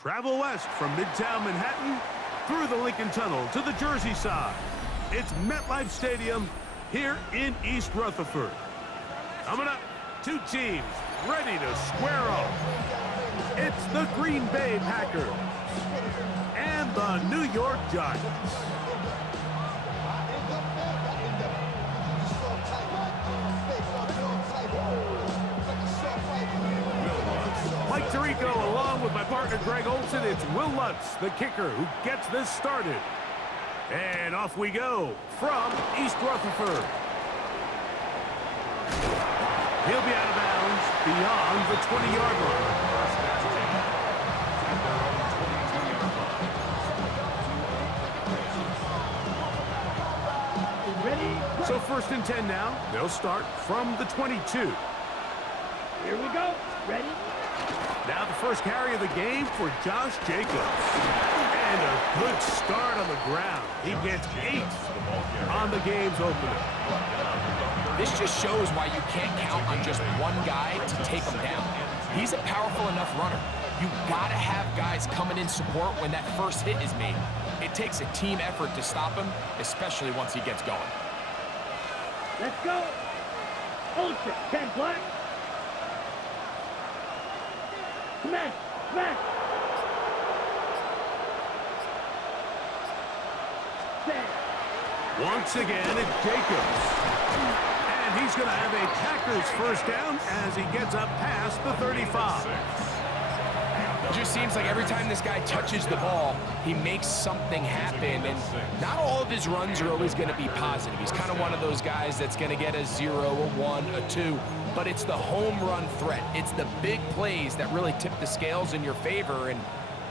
Travel west from Midtown Manhattan through the Lincoln Tunnel to the Jersey side. It's MetLife Stadium here in East Rutherford. Coming up, two teams ready to square off. It's the Green Bay Packers and the New York Giants. Mike Tirico along with my partner Greg Olson. It's Will Lutz, the kicker, who gets this started. And off we go from East Rutherford. He'll be out of bounds beyond the 20-yard line. So 1st and 10 now. They'll start from the 22. Here we go. Ready? Now the first carry of the game for Josh Jacobs. And a good start on the ground. He gets 8 on the game's opener. This just shows why you can't count on just one guy to take him down. He's a powerful enough runner. You gotta have guys coming in support when that first hit is made. It takes a team effort to stop him, especially once he gets going. Let's go. Ultra 10 black. Smash, smash. Once again, it's Jacobs. And he's going to have a Packers first down as he gets up past the 35. It just seems like every time this guy touches the ball, he makes something happen. And not all of his runs are always going to be positive. He's kind of one of those guys that's going to get a 0, a 1, a 2. But it's the home run threat. It's the big plays that really tip the scales in your favor. And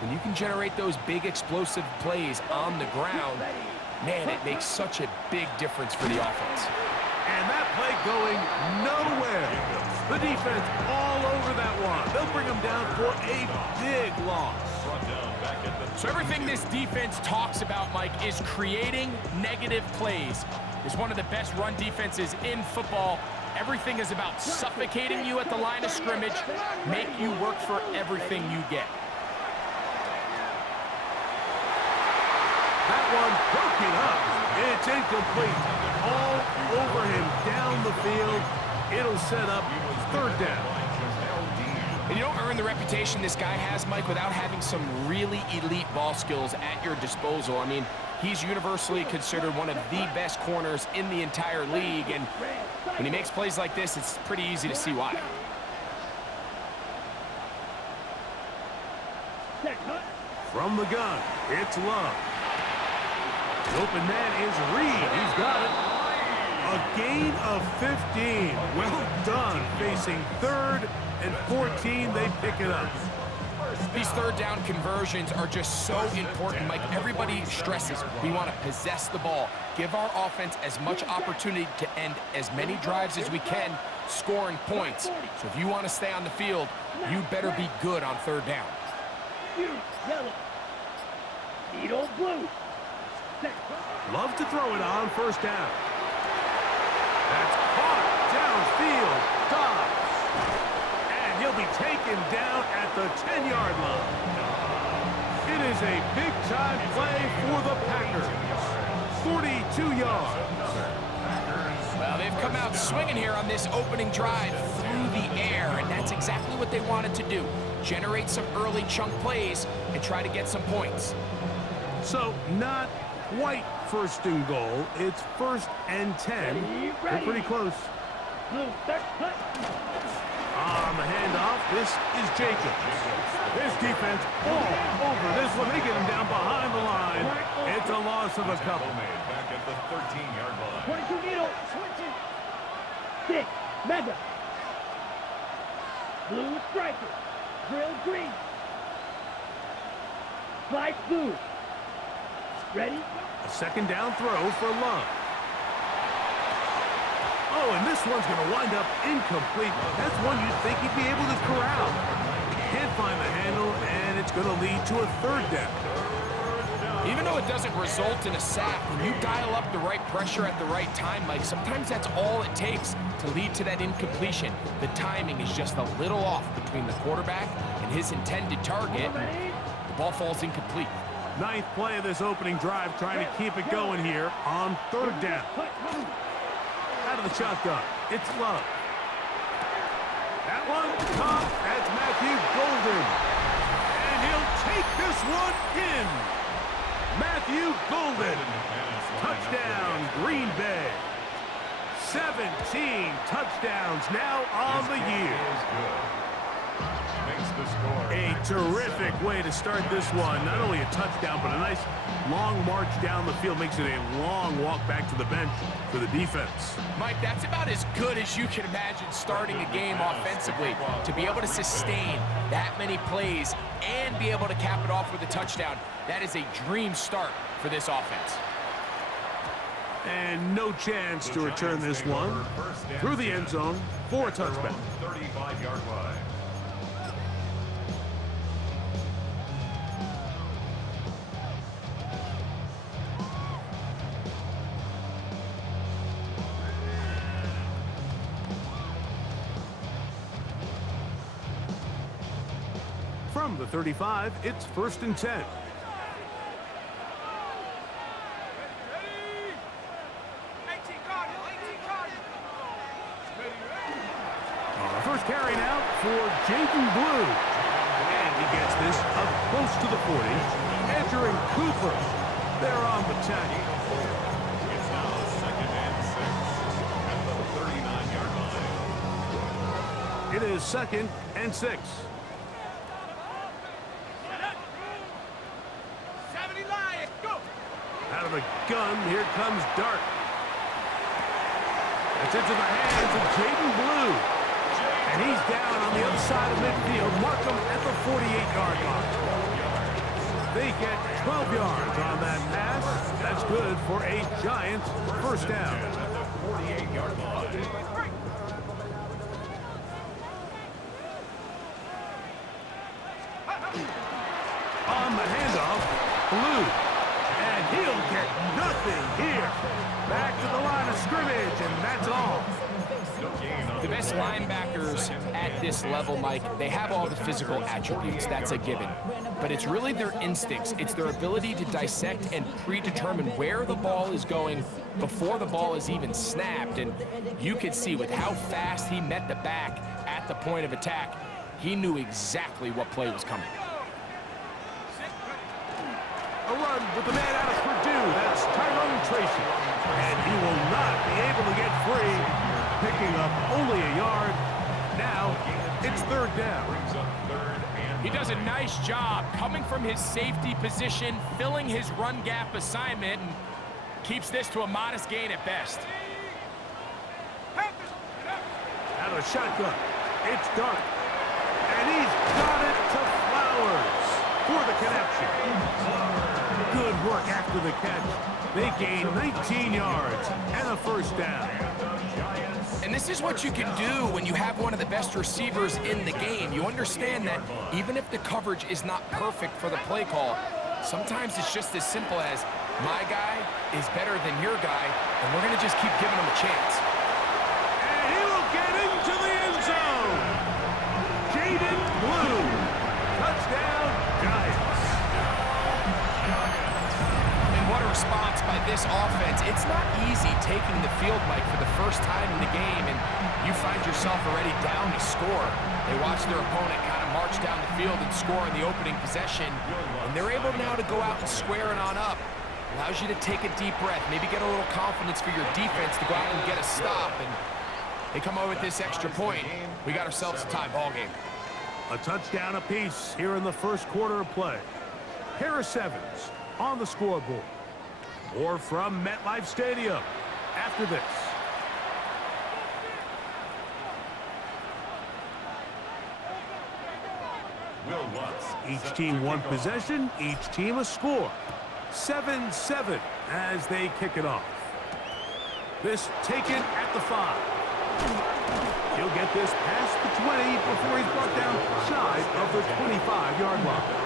when you can generate those big explosive plays on the ground, man, it makes such a big difference for the offense. And that play going nowhere. The defense all over that one. They'll bring him down for a big loss. So everything this defense talks about, Mike, is creating negative plays. It's one of the best run defenses in football. Everything is about suffocating you at the line of scrimmage, make you work for everything you get. That one broken up. It's incomplete. All over him down the field. It'll set up 3rd down. And you don't earn the reputation this guy has, Mike, without having some really elite ball skills at your disposal. I mean, he's universally considered one of the best corners in the entire league. And when he makes plays like this, it's pretty easy to see why. From the gun, it's Love. The open man is Reed. He's got it. A gain of 15. Well done. Facing 3rd and 14, they pick it up. These 3rd down conversions are just so important, Mike. Everybody stresses we want to possess the ball, give our offense as much opportunity to end as many drives as we can, scoring points. So if you want to stay on the field, you better be good on 3rd down. Yellow. Needle blue. Love to throw it on 1st down. That's caught downfield. Dobbs. And he'll be taken down at the 10-yard line. It is a big-time play for the Packers. 42 yards. Well, they've come out swinging here on this opening drive through the air, and that's exactly what they wanted to do. Generate some early chunk plays and try to get some points. So, not quite 1st and goal. It's 1st and 10. They're pretty close. On the handoff, this is Jacobs. His defense all over this one. They get him down behind the line. It's a loss of a couple. Back at the 13-yard line. 22 needle. Switching. 6. Mega. Blue striker. Drill green. Slide blue. Ready? A 2nd down throw for Love. Oh, and this one's going to wind up incomplete. That's one you'd think he'd be able to corral. Can't find the handle, and it's going to lead to a 3rd down. Even though it doesn't result in a sack, when you dial up the right pressure at the right time, Mike, sometimes that's all it takes to lead to that incompletion. The timing is just a little off between the quarterback and his intended target. Ball falls incomplete. Ninth play of this opening drive, trying to keep it going here on third down. Out of the shotgun, it's Love. That one caught. That's Matthew Golden. And he'll take this one in. Matthew Golden. Touchdown, Green Bay. 17 touchdowns now on the year. A terrific way to start this one. Not only a touchdown, but a nice long march down the field. Makes it a long walk back to the bench for the defense. Mike, that's about as good as you can imagine starting a game offensively. To be able to sustain that many plays and be able to cap it off with a touchdown, that is a dream start for this offense. And no chance to return this one through the end zone for a touchback. 35-yard line. From the 35, it's 1st and 10. First carry now for Jaden Blue. And he gets this up close to the 40. Entering Cooper. They're on the 10. It's now 2nd and 6 at the 39-yard line. It is 2nd and 6. Out of the gun, here comes Dart. It's into the hands of Jaden Blue. And he's down on the other side of midfield. Mark him at the 48-yard line. They get 12 yards on that pass. That's good for a Giants first down. At the 48-yard line. On the handoff, Blue. And he'll get nothing here. Back to the line of scrimmage, and that's all. The best linebackers at this level, Mike, they have all the physical attributes. That's a given. But it's really their instincts. It's their ability to dissect and predetermine where the ball is going before the ball is even snapped. And you could see with how fast he met the back at the point of attack, he knew exactly what play was coming. A run with the man out of Purdue. That's Tyrone Tracy. And he will not be able to get free. Picking up only a yard. Now, it's third down. He does a nice job coming from his safety position, filling his run gap assignment, and keeps this to a modest gain at best. Out of shotgun. It's Dart. And he's got it to Flowers for the connection. Good work after the catch. They gain 19 yards and a first down. And this is what you can do when you have one of the best receivers in the game. You understand that even if the coverage is not perfect for the play call, sometimes it's just as simple as my guy is better than your guy, and we're going to just keep giving him a chance. And he will get into the end zone. Jaden Blue. Touchdown, Giants. What a response by this offense. It's not easy taking the field, Mike, for the first time in the game, and you find yourself already down to score. They watch their opponent kind of march down the field and score in the opening possession, and they're able now to go out and square it on up. Allows you to take a deep breath, maybe get a little confidence for your defense to go out and get a stop, and they come over with this extra point. We got ourselves a tie ball game. A touchdown apiece here in the first quarter of play. Harris Evans on the scoreboard. Or from MetLife Stadium after this. Each team one possession, each team a score. 7-7 as they kick it off. This taken at the 5. He'll get this past the 20 before he's brought down shy of the 25-yard line.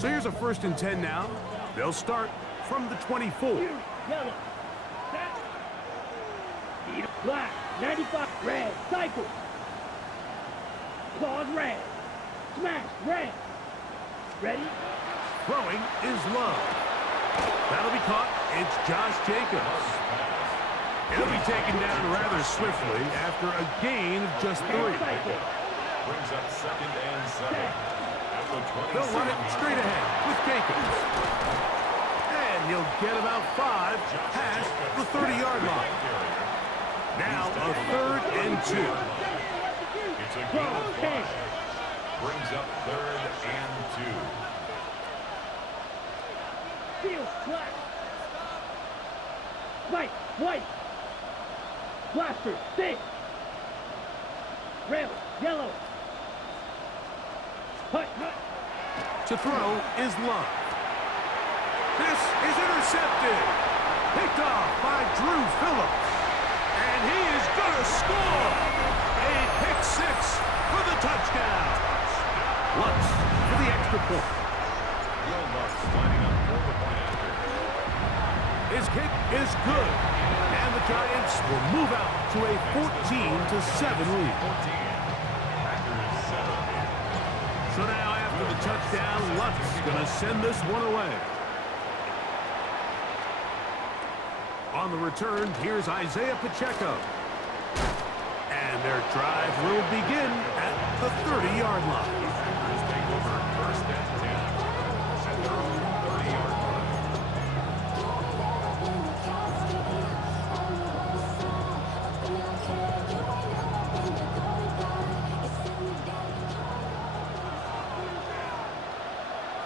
So here's a 1st and 10 now. They'll start from the 24. Yellow. Set. Black. 95. Red. Cycle. Claws red. Smash. Red. Ready? Throwing is Love. That'll be caught. It's Josh Jacobs. He'll be taken down rather swiftly after a gain of just 3. Cycle. Brings up 2nd and 7. At the 26. They'll run it straight ahead with Jacobs. And he'll get about 5 past the 30-yard line. Now a 3rd and 2. It's a gain of 5. Brings up 3rd and 2. Field flat. White. White. Blaster. Stick. Rail. Yellow. Hut. Hut. To throw is Love. This is intercepted. Picked off by Drew Phillips. And he is going to score. A pick 6 for the touchdown. Lutz for the extra point. Will Lutz lining up for the point after. His kick is good. And the Giants will move out to a 14-7 lead. 14. Packers 7. So now after the touchdown, Lutz is going to send this one away. On the return, here's Isaiah Pacheco. And their drive will begin at the 30-yard line. Packers take over 1st and 10. At their own 30-yard line.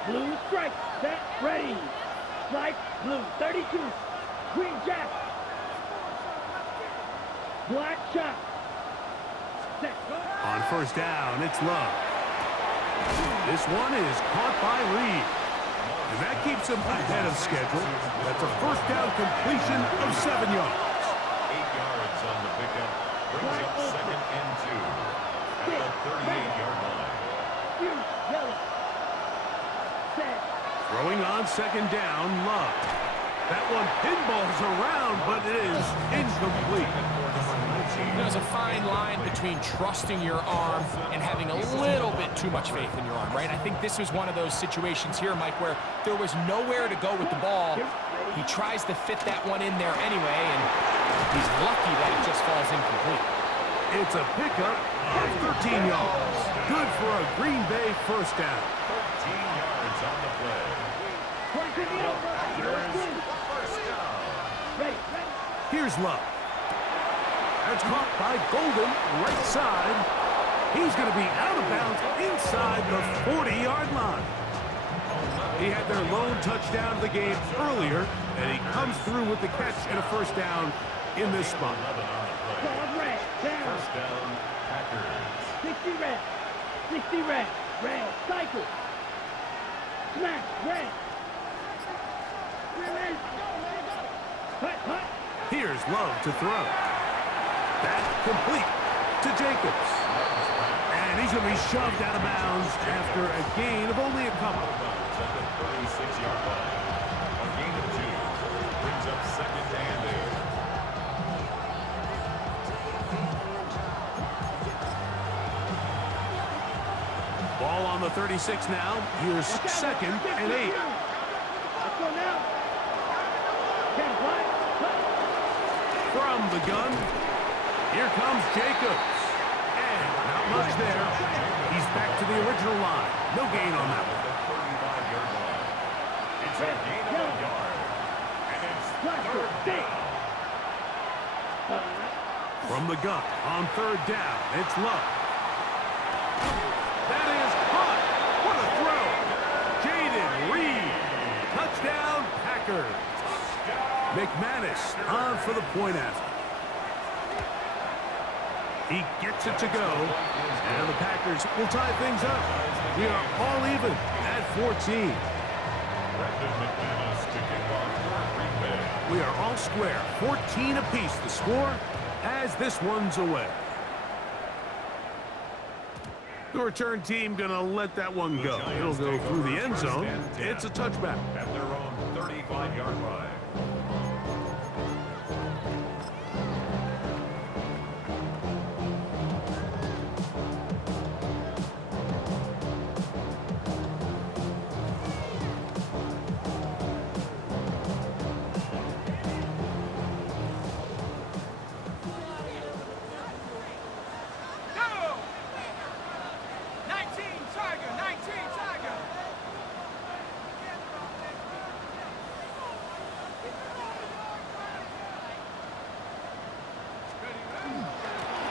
Blue strike. Set. Ready. Strike. Blue. 32. Green jack. Black shot. Set. On 1st down, it's Love. This one is caught by Reed. And that keeps him ahead of schedule. That's a 1st down completion of 7 yards. 8 yards on the pickup. Brings up 2nd and 2. At the 38-yard line. Yellow. Set. Throwing on 2nd down, Love. That one pinballs around, but it is incomplete. There's a fine line between trusting your arm and having a little bit too much faith in your arm, right? I think this was one of those situations here, Mike, where there was nowhere to go with the ball. He tries to fit that one in there anyway, and he's lucky that it just falls incomplete. It's a pickup of 13 yards. Good for a Green Bay 1st down. 13 yards on the play. Packers 1st down. Ready. Here's Love. That's caught by Golden, right side. He's going to be out of bounds inside the 40-yard line. He had their lone touchdown of the game earlier, and he comes through with the catch and a 1st down in this spot. 11 on the play. Claws red. Down. 1st down, Packers. 60 red. 60 red. Red. Cycle. Smash. Red. Release. Hut. Hut. Here's Love to throw. That's complete to Jacobs. And he's going to be shoved out of bounds after a gain of only a couple. At the 36-yard line. A gain of 2. Brings up 2nd and 8. Ball on the 36 now. Here's 2nd and 8. Let's go now. Count. Hut. From the gun, here comes Jacobs. And not much there. He's back to the original line. No gain on that one. The 35-yard line. It's a gain of a yard. And it's 3rd down. From the gun on 3rd down, it's Love. That is caught. What a throw. Jaden Reed. Touchdown, Packers. McManus on for the point after. He gets it to go, and the Packers will tie things up. We are all even at 14. Brendan McManus to kick off for Green Bay. We are all square, 14 apiece the score as this one's away. The return team gonna let that one go. It'll go through the end zone. It's a touchback. At their own 35-yard line.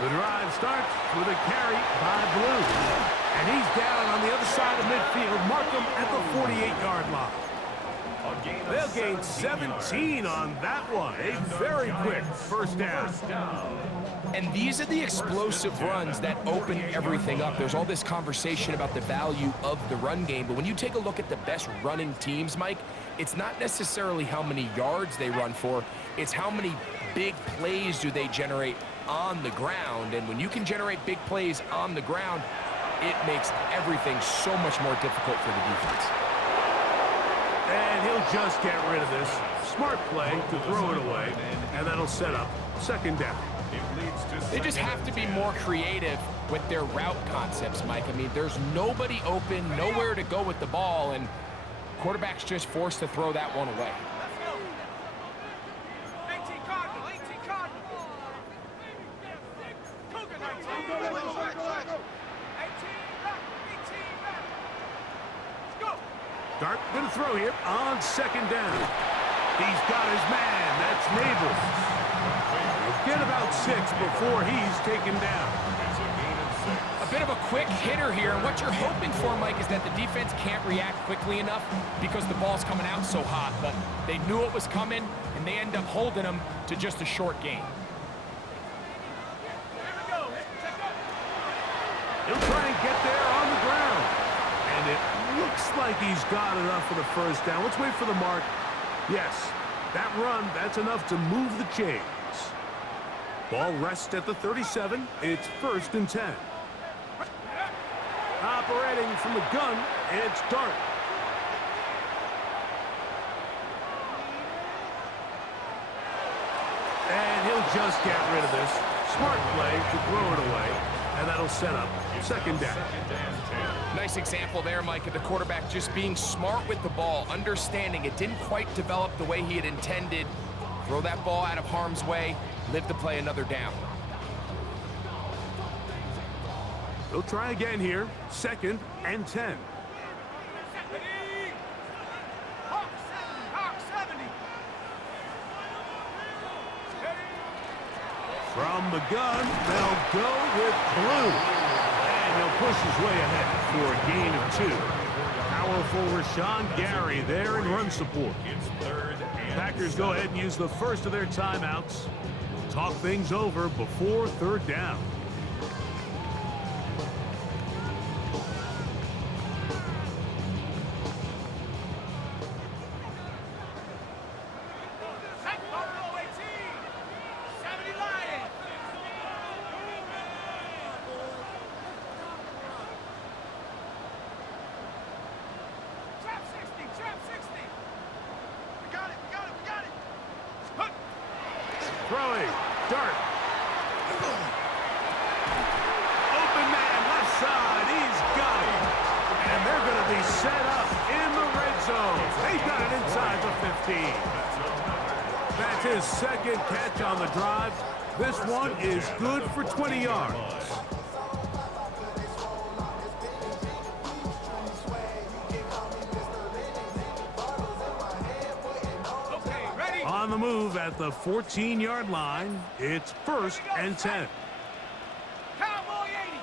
The drive starts with a carry by Blue. And he's down on the other side of midfield. Mark him at the 48-yard line. They'll gain 17 on that one. A very quick first down. And these are the explosive runs that open everything up. There's all this conversation about the value of the run game, but when you take a look at the best running teams, Mike, it's not necessarily how many yards they run for, it's how many big plays do they generate on the ground. And when you can generate big plays on the ground, it makes everything so much more difficult for the defense. And he'll just get rid of this. Smart play to throw it away, and that'll set up second down. They just have to be more creative with their route concepts, Mike. I mean, there's nobody open, nowhere to go with the ball, and quarterback's just forced to throw that one away. Dart going to throw here on second down. He's got his man. That's Neighbors. He'll get about 6 before he's taken down. A bit of a quick hitter here, and what you're hoping for, Mike, is that the defense can't react quickly enough because the ball's coming out so hot, but they knew it was coming, and they end up holding them to just a short gain. He'll try and get there on the ground. And it looks like he's got enough for the first down. Let's wait for the mark. Yes, that run, that's enough to move the chains. Ball rests at the 37. It's 1st and 10. Operating from the gun, it's Dart. And he'll just get rid of this. Smart play to throw it away, and that'll set up second down. Nice example there, Mike, of the quarterback just being smart with the ball, understanding it didn't quite develop the way he had intended. Throw that ball out of harm's way, live to play another down. They'll try again here, 2nd and 10. From the gun, they'll go with Blue. And he'll push his way ahead for a gain of 2. Powerful Rashawn Gary there in run support. Packers go ahead and use the first of their timeouts. Talk things over before 3rd down. Throwing, Dart. Open man, left side, he's got it. And they're going to be set up in the red zone. They've got it inside the 15. That's his 2nd catch on the drive. This one is good for 20 yards. On the move at the 14-yard line, it's 1st and 10. Cowboy 80.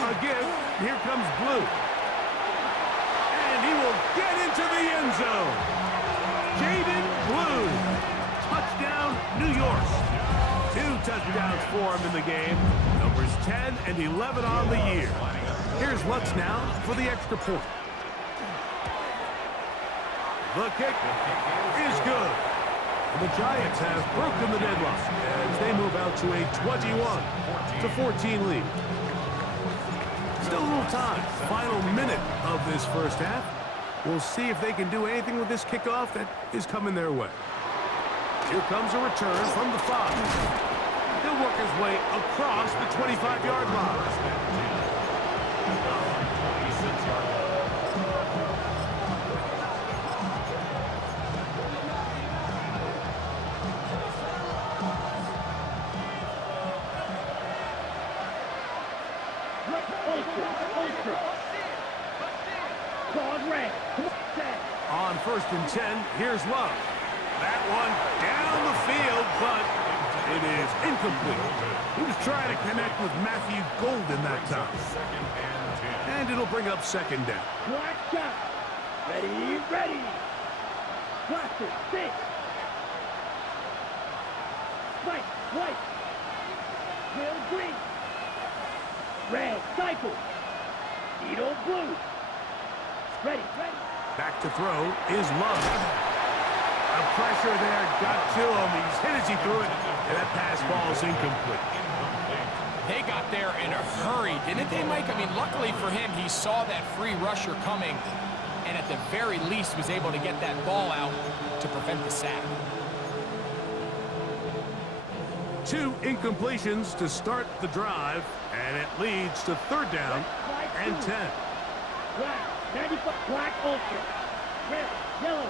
A give, here comes Blue. And he will get into the end zone. Jaden Blue, touchdown New York. 2 touchdowns for him in the game. Numbers 10 and 11 on the year. Here's Lutz now for the extra point. The kick is good. And the Giants have broken the deadlock as they move out to a 21-14 lead. Still a little time. Final minute of this first half. We'll see if they can do anything with this kickoff that is coming their way. Here comes a return from the 5. He'll work his way across the 25-yard line. On 1st and 10, here's Love. That one down the field, but it is incomplete. He was trying to connect with Matthew Golden that time. And it'll bring up 2nd down. Black shot. Ready, ready. Blaster, 6. White, white. Real green. Red, cycle. Needle blue. Ready, ready. Back to throw is Love. The pressure there got to him. He's hit as he threw it, and that pass falls incomplete. They got there in a hurry, didn't they, Mike? I mean, luckily for him, he saw that free rusher coming, and at the very least was able to get that ball out to prevent the sack. 2 incompletions to start the drive, and it leads to 3rd down and 10. Black, 95, black ultra. Red, yellow.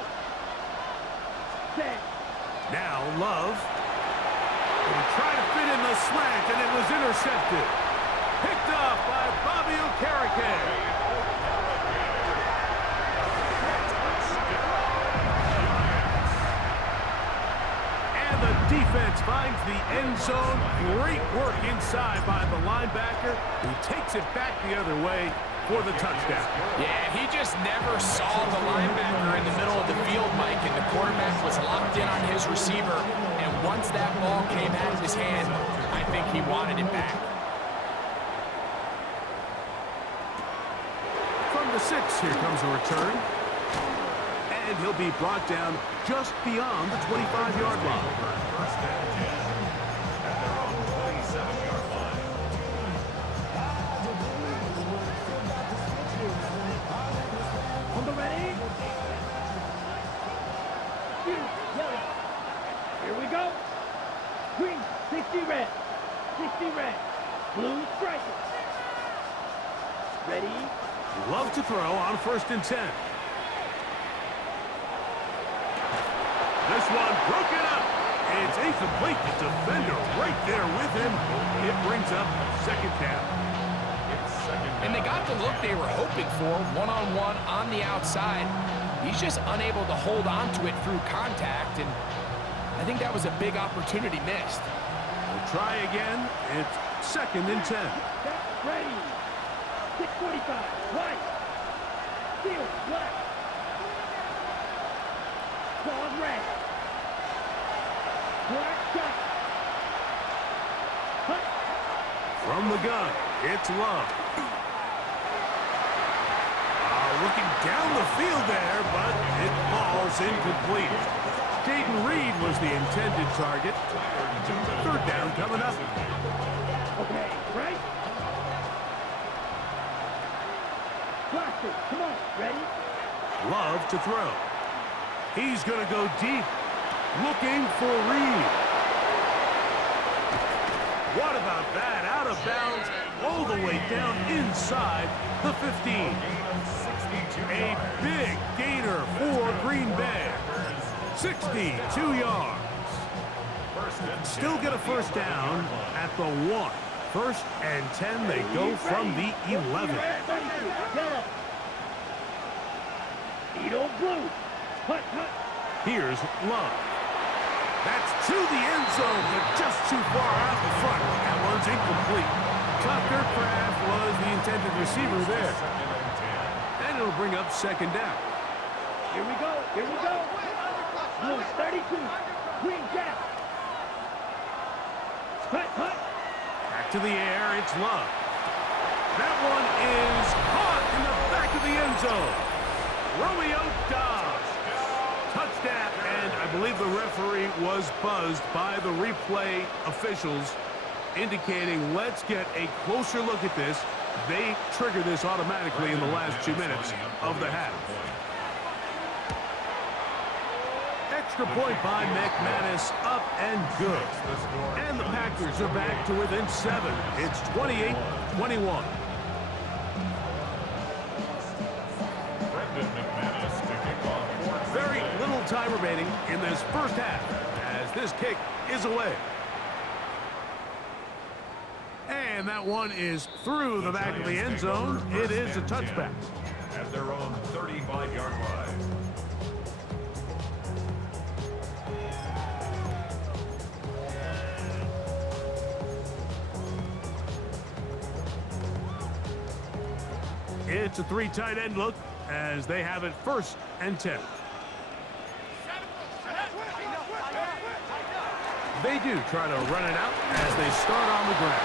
Set. Now Love will try to fit in the slant, and it was intercepted. Picked up by Bobby Okereke. Defense finds the end zone. Great work inside by the linebacker, who takes it back the other way for the touchdown. Yeah, he just never saw the linebacker in the middle of the field, Mike, and the quarterback was locked in on his receiver. And once that ball came out of his hand, I think he wanted it back. From the 6, here comes a return. And he'll be brought down just beyond the 25-yard line. First and 10 at their own 27-yard line. On the ready. Green, yellow. Here we go. Green, 60 red. 60 red. Blue striker. Ready. Love to throw on 1st and 10. This one broken up. It's incomplete. The defender right there with him. It brings up 2nd down. And they got the look they were hoping for, one-on-one on the outside. He's just unable to hold on to it through contact, and I think that was a big opportunity missed. We'll try again. It's 2nd and 10. Ready. 645. White. Steel. Black. Claws red. Black shot. Hut. From the gun, it's Love. Looking down the field there, but it falls incomplete. Jaden Reed was the intended target. 3rd down coming up. Okay, right? Blaster, come on, ready? Love to throw. He's going to go deep, looking for Reed. What about that? Out of bounds, all the way down inside the 15. A big gainer for Green Bay. 62 yards. Still get a 1st down at the 1. 1st and 10, they go from the 11. Yellow. Needle blue. Hut, hut. Here's Love. That's to the end zone, but just too far out in front. That one's incomplete. Tucker Craft was the intended receiver there. And it'll bring up 2nd down. Here we go, here we go. Blue 32. Green gap. Hut, hut. Back to the air, it's Love. That one is caught in the back of the end zone. Romeo Dobbs. Touchdown, and I believe the referee was buzzed by the replay officials, indicating let's get a closer look at this. They trigger this automatically in the last 2 minutes of the half. Extra point by McManus, up and good. And the Packers are back to within 7. It's 28-21. Very little time remaining in this first half as this kick is away. And that one is through the back of the end zone. It is a touchback. At their own 35-yard line. It's a 3 tight end look as they have it 1st and 10. They do try to run it out as they start on the ground.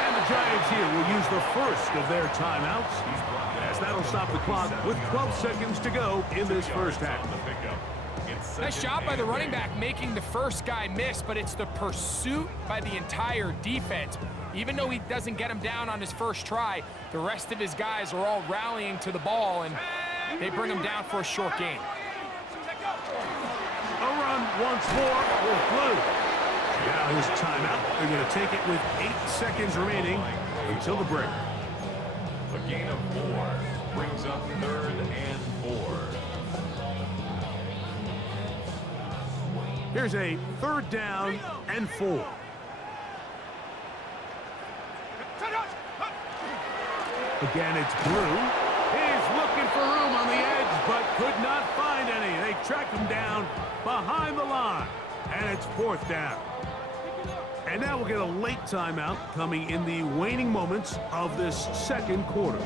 And the Giants here will use the first of their timeouts, as that'll stop the clock with 12 seconds to go in this first half. Nice job by the running back making the first guy miss, but it's the pursuit by the entire defense. Even though he doesn't get him down on his first try, the rest of his guys are all rallying to the ball, and they bring him down for a short gain. A run once more with Blue. Now his timeout. They're going to take it with 8 seconds remaining until the break. A gain of 4 brings up 3rd and 4. Here's a 3rd down and 4. Again, it's Blue. He's looking for room on the edge, but could not find any. They track him down behind the line, and it's 4th down. And now we'll get a late timeout coming in the waning moments of this second quarter.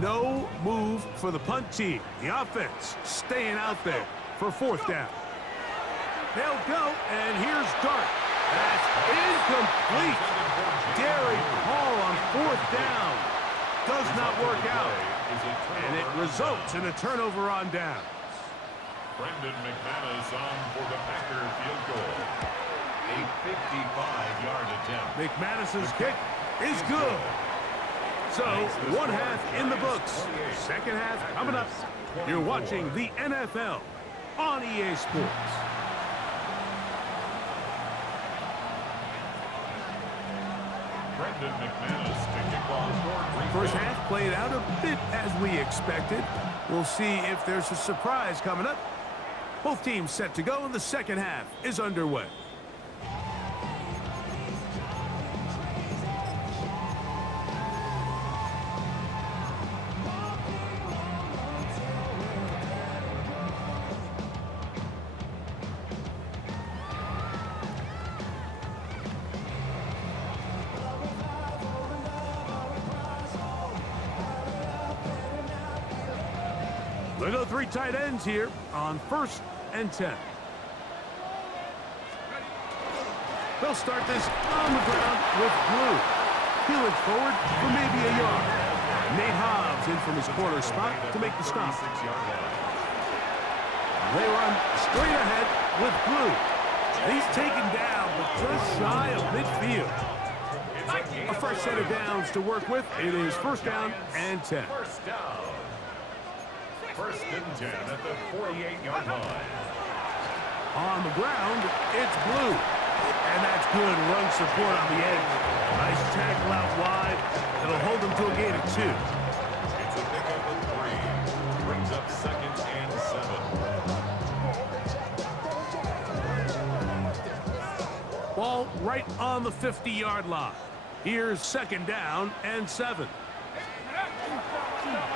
No move for the punt team. The offense staying out there for 4th down. They'll go, and here's Dart. That's incomplete. Daring call on 4th down. Does not work out. And it results in a turnover on down. Brendan McManus on for the Packer field goal. A 55-yard attempt. McManus's kick is good. So, 1 half in the books. Second half coming up. You're watching the NFL on EA Sports. Brendan McManus to kick off. First half played out a bit as we expected. We'll see if there's a surprise coming up. Both teams set to go, and the second half is underway. They go 3 tight ends here on 1st and 10. They'll start this on the ground with Blue. He'll look forward for maybe a yard. Nate Hobbs in from his corner spot to make the stop. They run straight ahead with Blue. He's taken down, but just shy of midfield. A fresh set of downs to work with. It is 1st down and 10. First down. 1st and 10 at the 48-yard line. On the ground, it's Blue. And that's good run support on the edge. Nice tackle out wide. It'll hold them to a gain of 2. It's a pickup of 3. Brings up 2nd and 7. Ball right on the 50-yard line. Here's 2nd down and 7.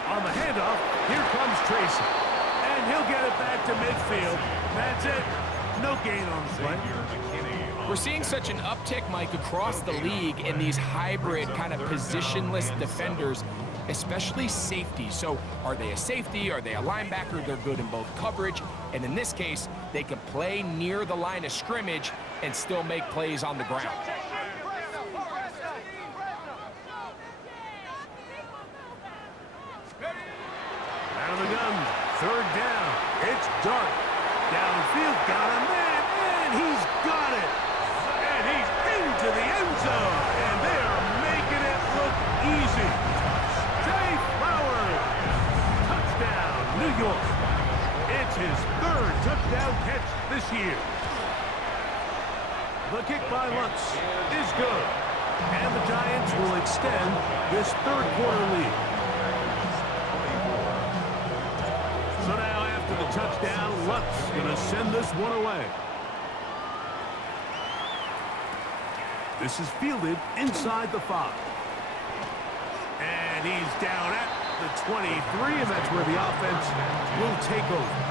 On the handoff, here comes Tracy. And he'll get it back to midfield. That's it. No gain on the play. We're seeing such an uptick, Mike, across the league in these hybrid kind of positionless defenders, especially safety. So are they a safety? Are they a linebacker? They're good in both coverage. And in this case, they can play near the line of scrimmage and still make plays on the ground. Out of the gun, 3rd down. It's dark. Downfield, got a man, and he's got it. And he's into the end zone. And they are making it look easy. Jay Flowers. Touchdown, New York. It's his third touchdown catch this year. The kick by Lutz is good. And the Giants will extend this third quarter lead. So now after the touchdown, Lutz going to send this one away. This is fielded inside the 5. And he's down at the 23, and that's where the offense will take over.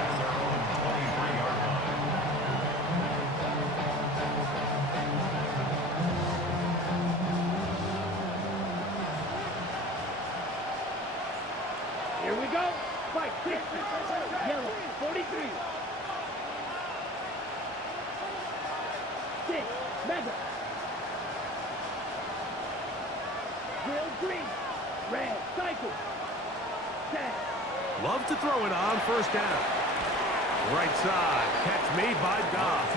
Here we go. Fight, 6. Yellow, 43. 6. Mega. Will green. Red. Cycle. 10. Love to throw it on first down. Right side. Catch made by Dobbs.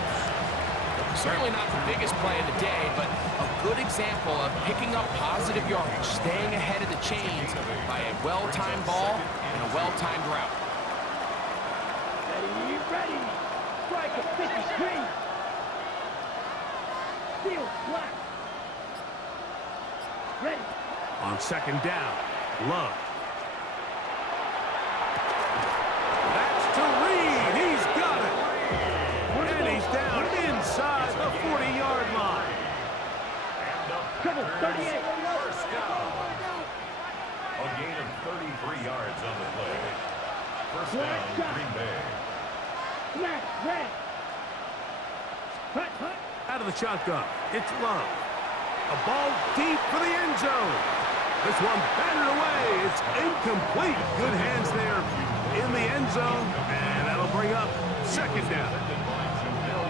Certainly not the biggest play of the day, but a good example of picking up positive yardage, staying ahead of the chains by a well-timed ball and a well-timed route. Ready, ready. Strike of 53. Field, black. Ready. On second down, Love. That's to Reed. He's got it. And he's down inside the 40-yard line. Trouble, 38. First down. A gain of 33 yards on the play. First down, Green Bay. Black, red. Hut, hut. Out of the shotgun, it's Love. A ball deep for the end zone. This one batted away. It's incomplete. Good hands there in the end zone, and that'll bring up second down.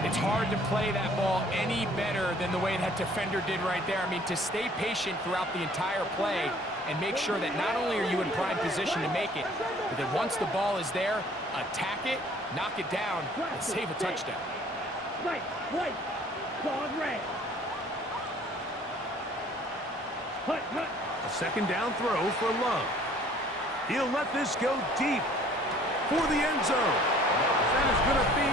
It's hard to play that ball any better than the way that defender did right there. I mean, to stay patient throughout the entire play and make sure that not only are you in prime position to make it, but that once the ball is there, attack it, knock it down, and save a touchdown. Right, white. Dog red. Hut, hut. A second down throw for Love. He'll let this go deep for the end zone. That is going to be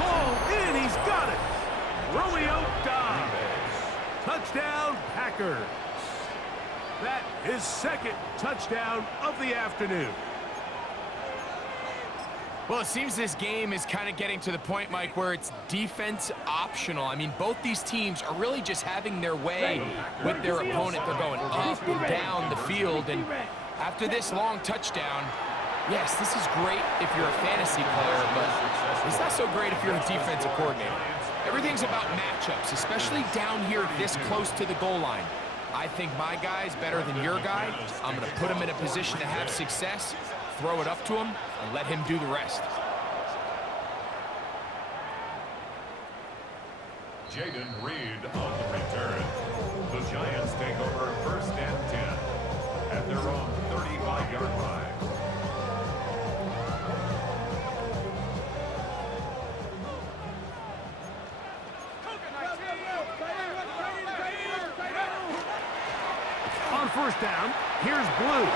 hauled in. He's got it. Romeo Dobbs. Touchdown, Packers. That is second touchdown of the afternoon. Well, it seems this game is kind of getting to the point, Mike, where it's defense optional. I mean, both these teams are really just having their way with their opponent. They're going up and down the field, and after this long touchdown, yes, this is great if you're a fantasy player, but it's not so great if you're a defensive coordinator. Everything's about matchups, especially down here this close to the goal line. I think my guy's better than your guy. I'm going to put him in a position to have success, throw it up to him, and let him do the rest. Jaden Reed on the return. The Giants take over first and 10 at their own 35-yard line. On first down, here's Blue.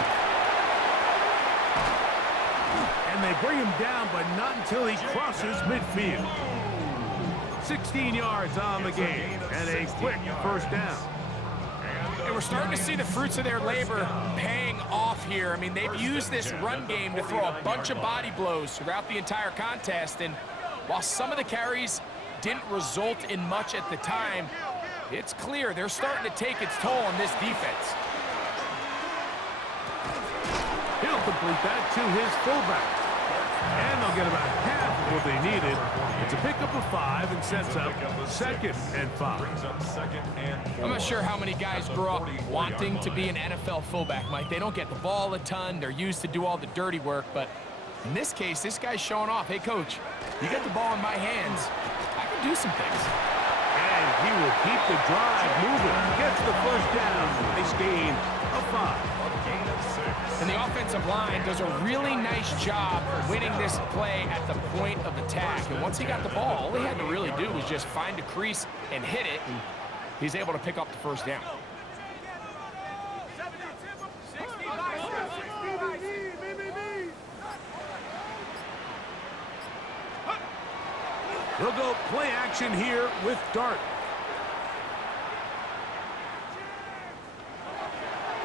And they bring him down, but not until he crosses midfield. 16 yards on the game, and a quick first down. And we're starting to see the fruits of their labor paying off here. I mean, they've used this run game to throw a bunch of body blows throughout the entire contest, and while some of the carries didn't result in much at the time, it's clear they're starting to take its toll on this defense. He'll complete that to his fullback. And they'll get about half of what they needed. It's a pickup of 5 and sets up second and 5. I'm not sure how many guys grow up wanting to be an NFL fullback, Mike. They don't get the ball a ton. They're used to do all the dirty work. But in this case, this guy's showing off. Hey, coach, you get the ball in my hands. I can do some things. And he will keep the drive moving. Gets the first down. Nice gain of 5. A gain of 6. And the offensive line does a really nice job winning this play at the point of attack. And once he got the ball, all he had to really do was just find a crease and hit it, and he's able to pick up the first down. He'll go play action here with Dart.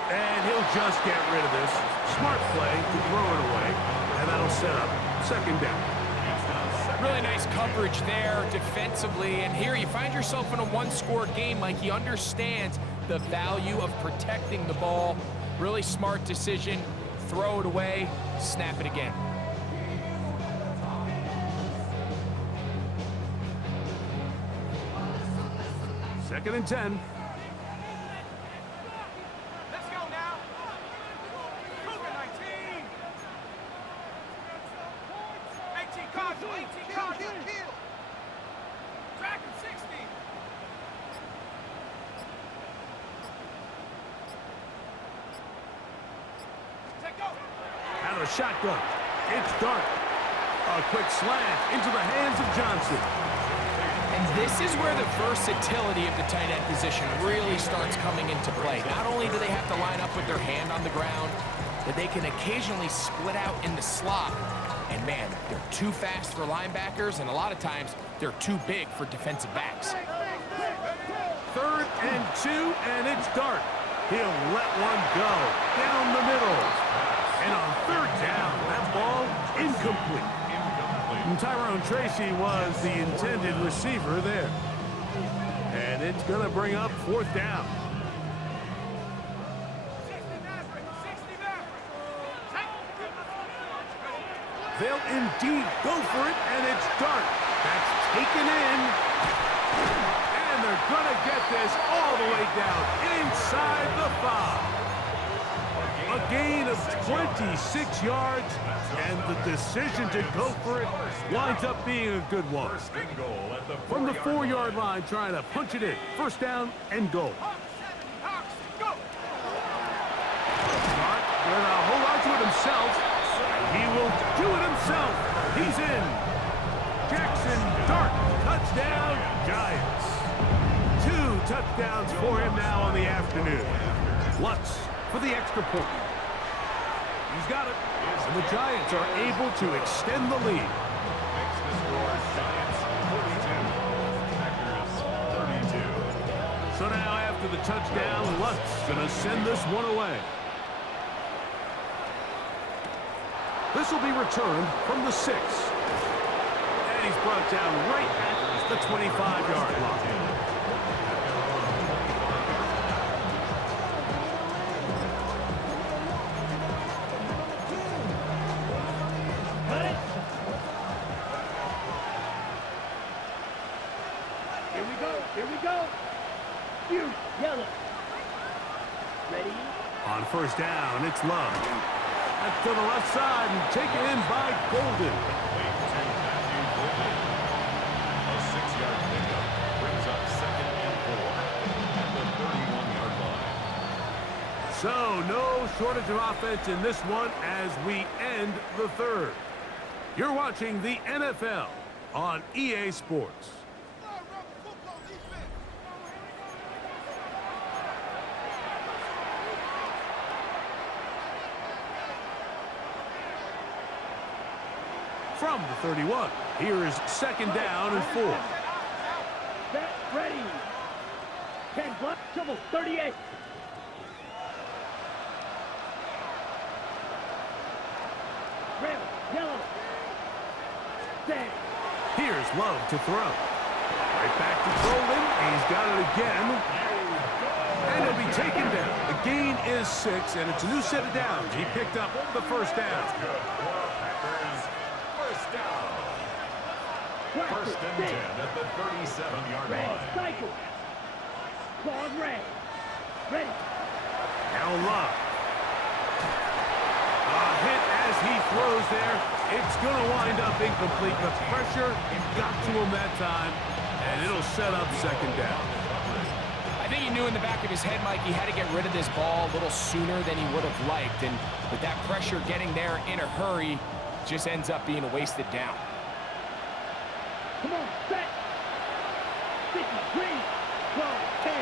And he'll just get rid of this. Smart play to throw it away, and that'll set up second down. Really nice coverage there defensively, and here you find yourself in a one-score game. Like, he understands the value of protecting the ball. Really smart decision. Throw it away, snap it again. Second and 10. Let's go now. Cougar 19. 18 Cardinal, 18 Cardinal. Dragon 60. Take go. Out of the shotgun. It's Dart. A quick slant into the hands of Johnson. And this is where the versatility of the tight end position really starts coming into play. Not only do they have to line up with their hand on the ground, but they can occasionally split out in the slot. And man, they're too fast for linebackers, and a lot of times they're too big for defensive backs. Third and 2, and it's Dart. He'll let one go down the middle. And on third down, that ball incomplete. And Tyrone Tracy was the intended receiver there. And it's going to bring up fourth down. 60 Maverick. They'll indeed go for it, and it's Dart. That's taken in. And they're going to get this all the way down inside the 5. A gain of 26 yards, and the decision to go for it winds up being a good one. From the 4-yard line, trying to punch it in. First down and goal. Hawks, go. Dart going to hold on to it himself. He will do it himself. He's in. Jackson Dart, touchdown, Giants. 2 touchdowns for him now on the afternoon. Lutz for the extra point. He's got it. And the Giants are able to extend the lead. Makes the score Giants 42, Packers 32. So now after the touchdown, Lutz going to send this one away. This will be returned from the 6. And he's brought down right at the 25-yard line. Here we go. Huge yellow. Ready? On first down, it's Love. That's to the left side and taken in by Golden. Complete to Matthew Golden. A 6-yard pickup brings up second and 4 at the 31-yard line. So no shortage of offense in this one as we end the third. You're watching the NFL on EA Sports. From the 31, here is second down and 4. Set, ready. 10 block, shovel, 38. Red, yellow. Stand. Here's Love to throw. Right back to Golden. He's got it again. And he'll be taken down. The gain is 6, and it's a new set of downs. He picked up the first down. Packers first down. First and 10 at the 37-yard Red, line. cycle. Claude red. Ready. Now Love. A hit as he throws there. It's going to wind up incomplete. The pressure got to him that time, and it'll set up second down. I think he knew in the back of his head, Mike, he had to get rid of this ball a little sooner than he would have liked. And with that pressure getting there in a hurry, just ends up being a wasted down. Come on, set. 53, 12, 10.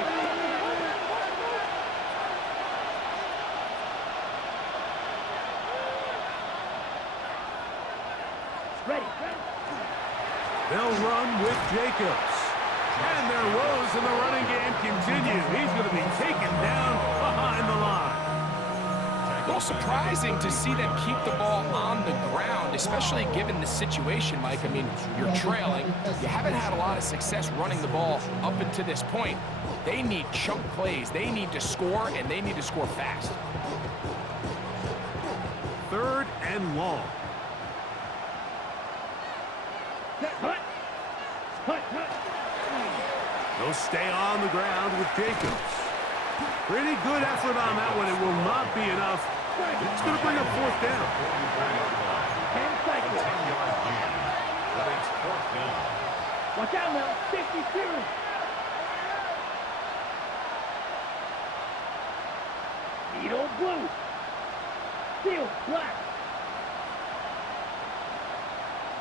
Ready. They'll run with Jacobs. And their woes in the running game continue. He's going to be taken down behind the line. A little surprising to see them keep the ball on the ground, especially given the situation, Mike. I mean, you're trailing. You haven't had a lot of success running the ball up until this point. They need chunk plays. They need to score, and they need to score fast. 3rd and long. They'll stay on the ground with Jacobs. Pretty good effort on that one. It will not be enough. It's going to bring up 4th down. 10 seconds. 10-yard gain. But it's 4th down. Watch out now. 52. Needle blue. Steel black.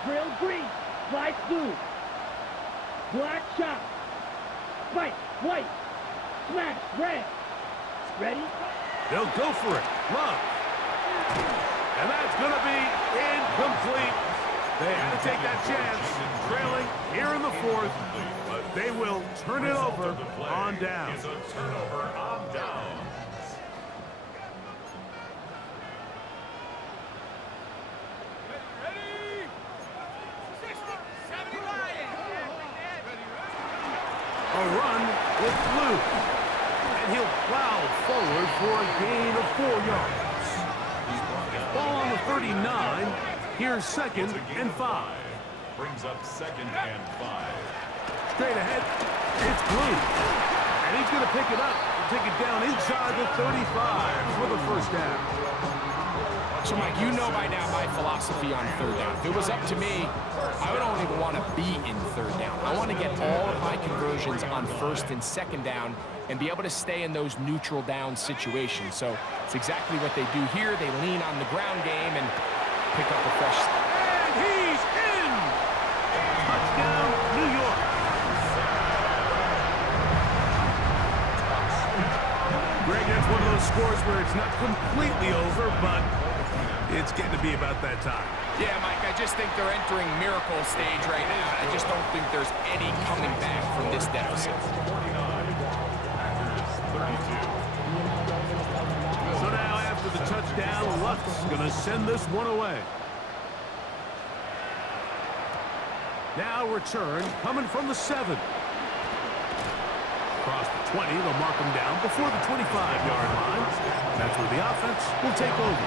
Drill green. Light blue. Black shot. White, white. Smash, red. Ready? They'll go for it. Love. And that's going to be incomplete. They had to take that chance, trailing here in the 4th, but they will turn it over on down. It's a turnover on down. Ready? 60, 70 line. A run with Blue. And he'll plow forward for a gain of 4 yards. Ball on the 39. Here's 2nd and 5. Brings up 2nd and 5. Straight ahead, it's Blue. And he's going to pick it up and take it down inside the 35 for the 1st down. So, Mike, you know by now my philosophy on 3rd down. If it was up to me, I don't even want to be in 3rd down. I want to get all of my conversions on 1st and 2nd down and be able to stay in those neutral down situations. So it's exactly what they do here. They lean on the ground game and pick up a fresh. And he's in! Touchdown, New York. Greg, that's one of those scores where it's not completely over, but it's getting to be about that time. Yeah, Mike, I just think they're entering miracle stage right now. I just don't think there's any coming back from this deficit. 49. Packers 32. So now after the touchdown, Luck's going to send this one away. Now return coming from the 7. Across the 20, they'll mark him down before the 25-yard line. That's where the offense will take over.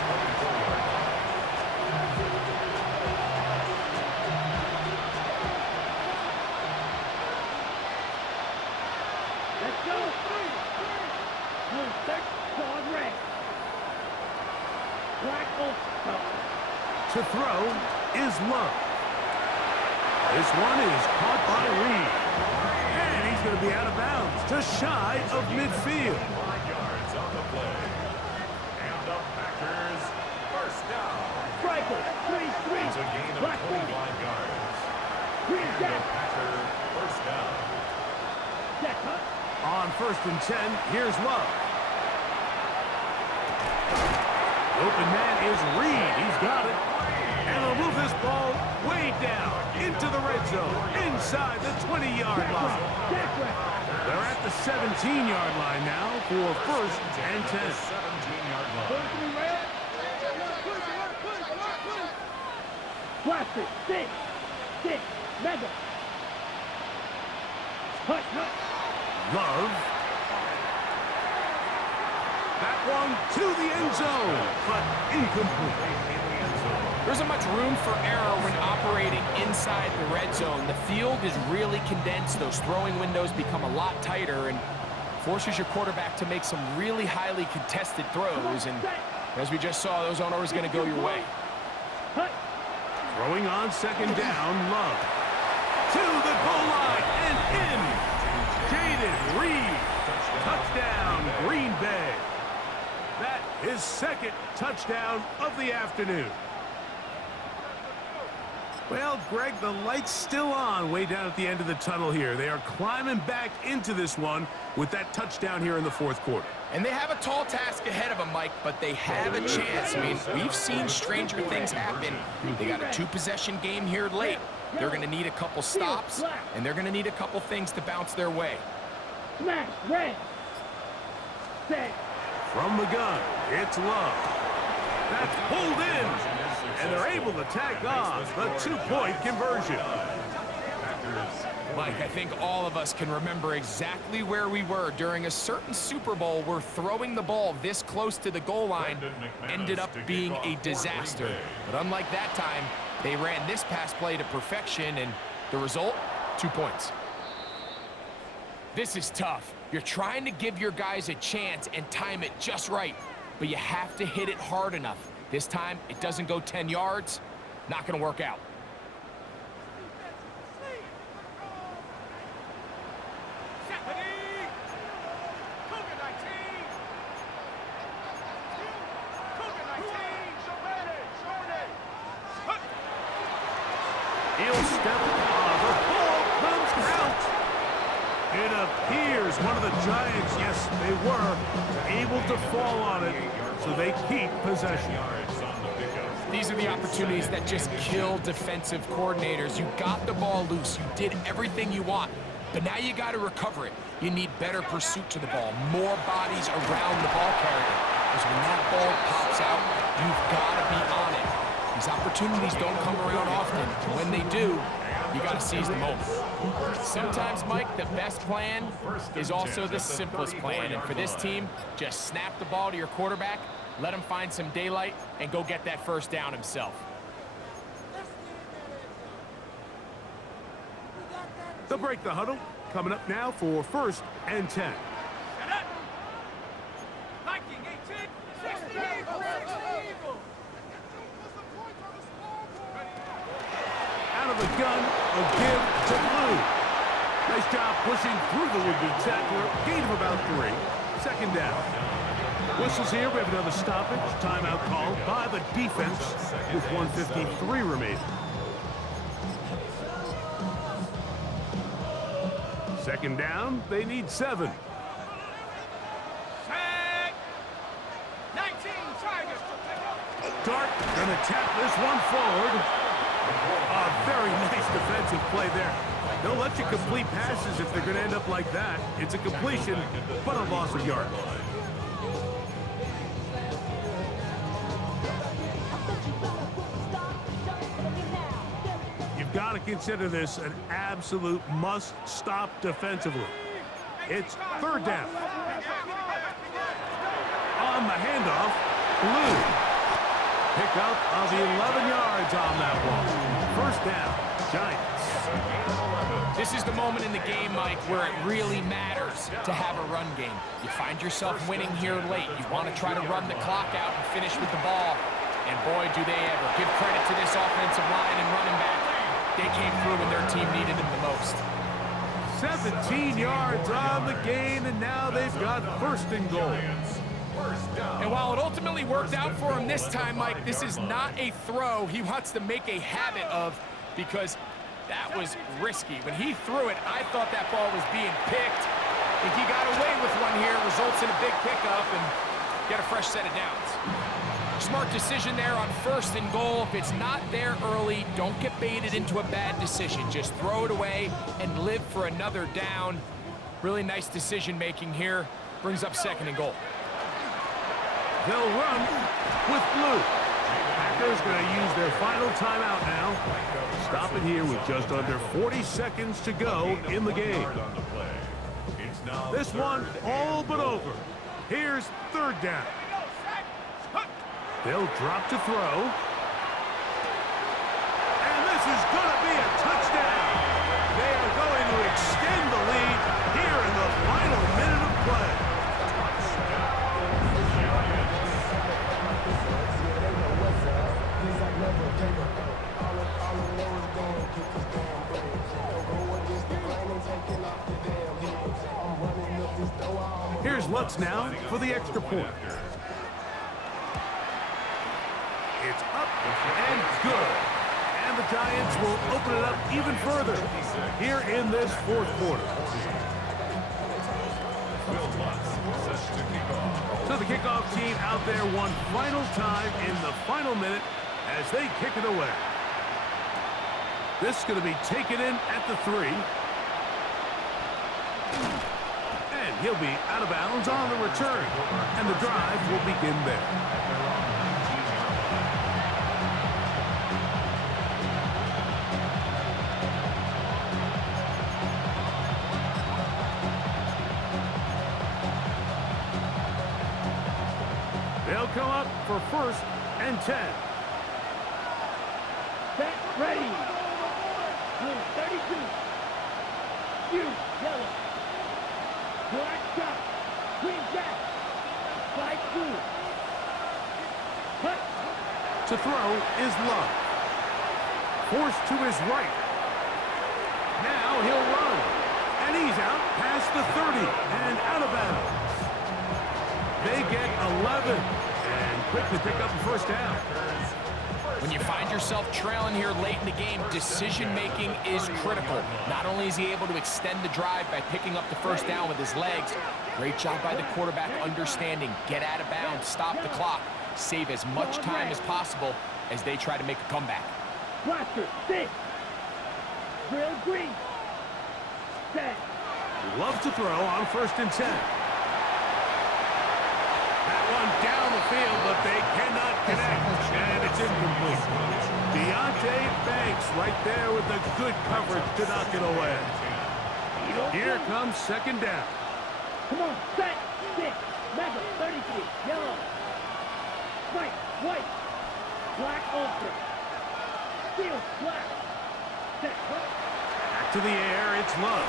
Let's go. Blue 6, solid red. Black ultra. To throw is Love. This one is caught by Reed. And he's going to be out of bounds to shy of midfield. 5 yards on the play. And the Packers 1st down. Striker, 3-3. It's a gain of Black 25 yards. Green And the deck. Packer 1st down. Deck hunt. On 1st and 10, here's Love. Open man is Reed. He's got it. And they'll move this ball way down into the red zone, inside the 20-yard line. Deck right. They're at the 17-yard line now for 1st and 10. 17-yard line. Going to the rail. Blaster, 6, mega. Hut, hut. Love. That one to the end zone, but incomplete. There isn't much room for error when operating inside the red zone. The field is really condensed. Those throwing windows become a lot tighter and forces your quarterback to make some really highly contested throws. And as we just saw, those aren't always going to go your way. Hut. Throwing on 2nd down, Love. To the goal line and in. Jaden Reed. Touchdown, Green Bay. That is second touchdown of the afternoon. Well, Greg, the light's still on way down at the end of the tunnel here. They are climbing back into this one with that touchdown here in the fourth quarter. And they have a tall task ahead of them, Mike, but they have a chance. I mean, we've seen stranger things happen. They got a two-possession game here late. They're going to need a couple stops, and they're going to need a couple things to bounce their way. Smash, red. Set. From the gun, it's Love. That's pulled in. And they're able to tack on the two-point conversion. Mike, I think all of us can remember exactly where we were during a certain Super Bowl where throwing the ball this close to the goal line ended up being a disaster. But unlike that time, they ran this pass play to perfection, and the result, 2 points. This is tough. You're trying to give your guys a chance and time it just right, but you have to hit it hard enough. This time, it doesn't go 10 yards. Not going to work out. He'll step. The ball comes out. It appears one of the Giants, yes, they were able to fall on it, so they keep possession. These are the opportunities that just kill defensive coordinators. You got the ball loose. You did everything you want. But now you got to recover it. You need better pursuit to the ball, more bodies around the ball carrier. Because when that ball pops out, you've got to be on it. These opportunities don't come around often. And when they do, you got to seize the moment. Sometimes, Mike, the best plan is also the simplest plan. And for this team, just snap the ball to your quarterback, let him find some daylight, and go get that first down himself. They'll break the huddle. Coming up now for 1st and 10. Out of the gun, a give to Blue. Nice job pushing through the would-be tackler. Gain of about 3. Second down. Whistles here. We have another stoppage. Timeout called by the defense with 1:53 remaining. Second down, they need 7. Set. 19 Tigers. Dart gonna tap this one forward. A very nice defensive play there. They'll let you complete passes if they're gonna end up like that. It's a completion, but a loss of yards. You've got to consider this an absolute must-stop defensively. It's 3rd down. On the handoff, Blue. Pick up of the 11 yards on that one. 1st down, Giants. This is the moment in the game, Mike, where it really matters to have a run game. You find yourself winning here late. You want to try to run the clock out and finish with the ball. And boy, do they ever. Give credit to this offensive line and running back. They came through when their team needed them the most. 17 yards on the gain, and now they've got 1st and goal. And while it ultimately worked out for him this time, Mike, this is not a throw he wants to make a habit of, because that was risky. When he threw it, I thought that ball was being picked. I think he got away with one here, results in a big pickup, and get a fresh set of downs. Smart decision there on 1st and goal. If it's not there early, don't get baited into a bad decision. Just throw it away and live for another down. Really nice decision-making here. Brings up 2nd and goal. They'll run with Blue. Packers going to use their final timeout now. Stop it here with just under 40 seconds to go in the game. This one all but over. Here's 3rd down. They'll drop to throw. And this is going to be a touchdown. They are going to extend the lead here in the final minute of play. Here's Lutz now for the extra point. It's up and good. And the Giants will open it up even further here in this fourth quarter. So the kickoff team out there one final time in the final minute as they kick it away. This is going to be taken in at the 3. And he'll be out of bounds on the return. And the drive will begin there. They'll come up for 1st and 10. Set, ready. Blue 32. You, yellow. Black shot. Green jack. 5-2. Cut. To throw is Love. Forced to his right. Now he'll run. And he's out past the 30 and out of bounds. They get 11 and quickly pick up the first down. When you find yourself trailing here late in the game, decision-making is critical. Not only is he able to extend the drive by picking up the first down with his legs, great job by the quarterback understanding, get out of bounds, stop the clock, save as much time as possible as they try to make a comeback. Blaster, 6. Drill green. Set. Love to throw on 1st and 10. That one down the field, but they cannot connect, and it's incomplete. Deontay Banks right there with the good coverage to knock it away. Here comes 2nd down. Come on, set, 6. Mega, 33. Yellow. White, white. Black ultra. Steel, black. Set, cut. Back to the air, it's Love.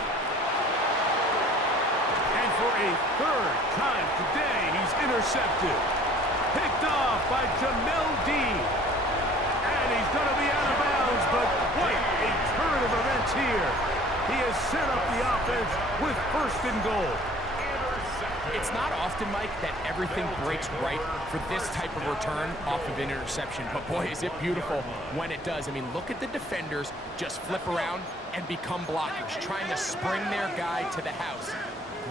And for a 3rd time today, he's intercepted. Picked off by Jamel Dean. And he's going to be out of bounds, but quite a turn of events here. He has set up the offense with 1st and goal. It's not often, Mike, that everything breaks right for this type of return off of an interception. But boy, is it beautiful when it does. I mean, look at the defenders just flip around and become blockers, trying to spring their guy to the house.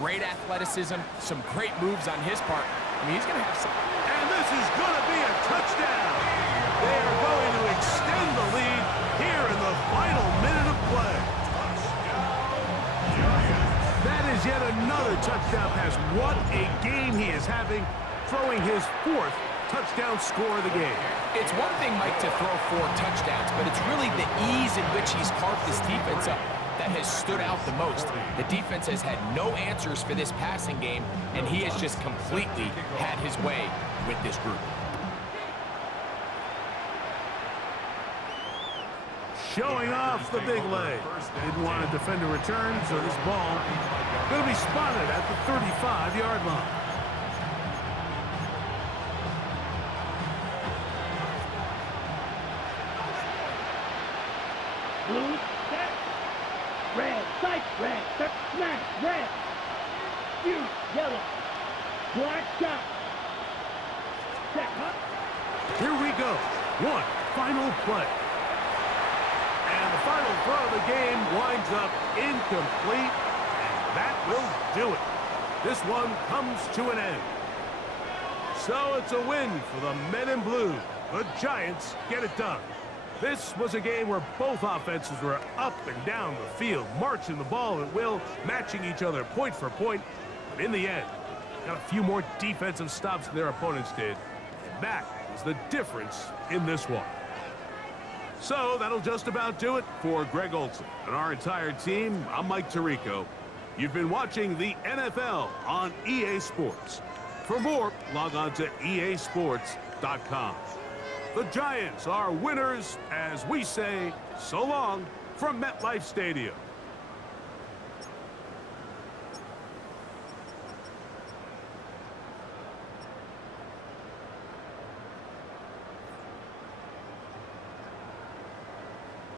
Great athleticism, some great moves on his part. I mean, he's going to have some... And this is going to be a touchdown. They are going to extend the lead here in the final minute of play. That is yet another touchdown pass. What a game he is having, throwing his 4th touchdown score of the game. It's one thing, Mike, to throw 4 touchdowns, but it's really the ease in which he's carved this defense up that has stood out the most. The defense has had no answers for this passing game, and he has just completely had his way with this group. Showing off the big leg. Didn't want to defend a return, so this ball going to be spotted at the 35-yard line. Blue, set. Red, sight, red, smash, red. You, yellow. Black shot. Set, cut. Here we go. One final play. And the final throw of the game winds up incomplete, and that will do it. This one comes to an end. So it's a win for the men in blue. The Giants get it done. This was a game where both offenses were up and down the field, marching the ball at will, matching each other point for point. But in the end, got a few more defensive stops than their opponents did. And that is the difference in this one. So that'll just about do it for Greg Olson and our entire team. I'm Mike Tirico. You've been watching the NFL on EA Sports. For more, log on to easports.com. The Giants are winners as we say so long from MetLife Stadium.